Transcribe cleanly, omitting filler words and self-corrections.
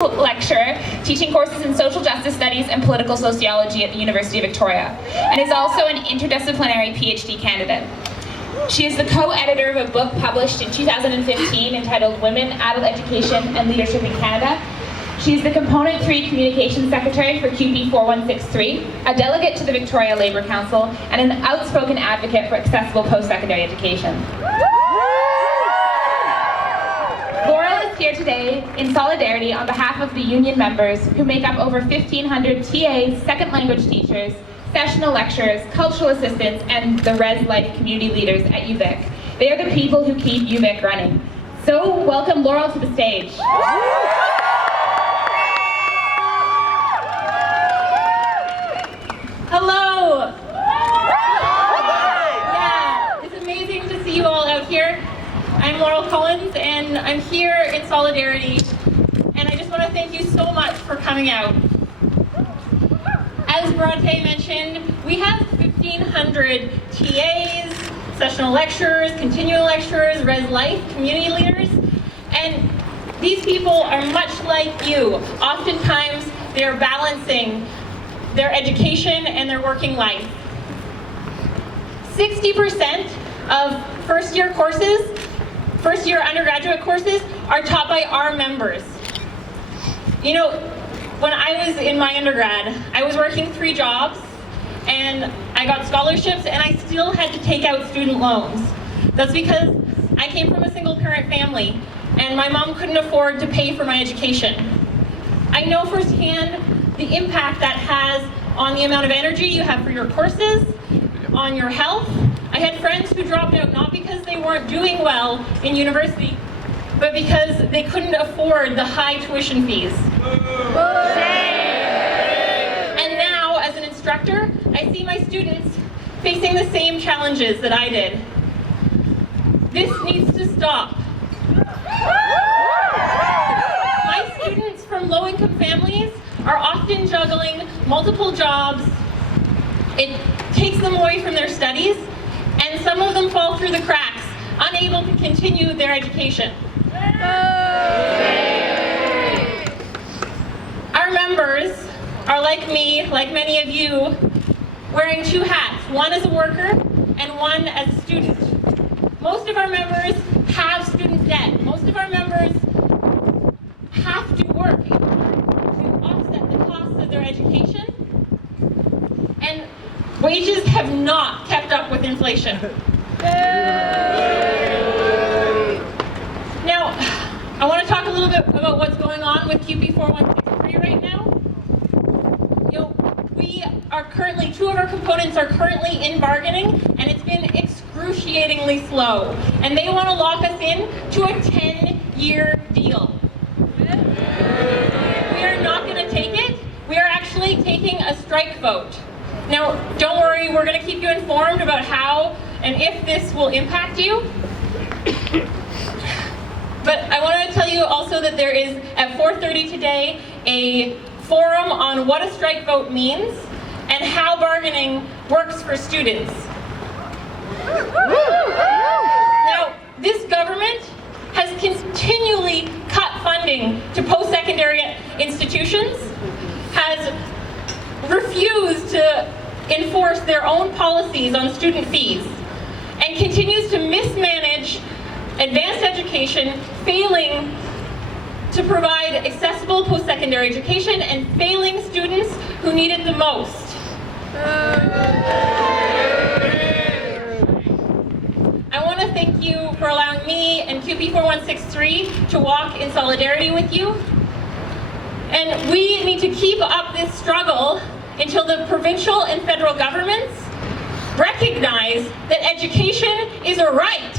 lecturer teaching courses in social justice studies and political sociology at the University of Victoria, and is also an interdisciplinary PhD candidate. She is the co-editor of a book published in 2015 entitled Women, Adult Education and Leadership in Canada. She is the Component 3 Communications Secretary for CUPE 4163, a delegate to the Victoria Labour Council, and an outspoken advocate for accessible post-secondary education. Laurel is here today in solidarity on behalf of the union members who make up over 1,500 TAs, second language teachers, sessional lecturers, cultural assistants, and the Res Life community leaders at UVic. They are the people who keep UVic running. So welcome Laurel to the stage. Hello! Yeah, it's amazing to see you all out here. I'm Laurel Collins, and I'm here in solidarity, and I just want to thank you so much for coming out. As Bronte mentioned, we have 1,500 TAs, sessional lecturers, continuing lecturers, Res Life, community leaders, and these people are much like you. Oftentimes, they're balancing their education and their working life. 60% of first-year undergraduate courses are taught by our members. You know, when I was in my undergrad, I was working 3 jobs, and I got scholarships, and I still had to take out student loans. That's because I came from a single-parent family, and my mom couldn't afford to pay for my education. I know firsthand the impact that has on the amount of energy you have for your courses, on your health. I had friends who dropped out not because they weren't doing well in university, but because they couldn't afford the high tuition fees. And now, as an instructor, I see my students facing the same challenges that I did. This needs to stop. My students from low-income families are often juggling multiple jobs. It takes them away from their studies, and some of them fall through the cracks, unable to continue their education. Our members are like me, like many of you, wearing 2 hats, one as a worker and one as a student. Most of our members have student debt. Most of our members have to work in order to offset the costs of their education. And wages have not kept up with inflation. Now, I want to talk a little bit about what's going on with CUPE 4163 right now. You know, we are currently, 2 of our components are currently in bargaining, and it's been excruciatingly slow. And they want to lock us in to a 10-year deal. We are not going to take it. We are actually taking a strike vote. Now, don't worry, we're going to keep you informed about how and if this will impact you. But I want to tell you also that there is, at 4:30 today, a forum on what a strike vote means and how bargaining works for students. Now, this government has continually cut funding to post-secondary institutions, has refused to enforce their own policies on student fees, and continues to mismanage advanced education, failing to provide accessible post-secondary education and failing students who need it the most. I want to thank you for allowing me and CUPE 4163 to walk in solidarity with you. And we need to keep up this struggle until the provincial and federal governments recognize that education is a right.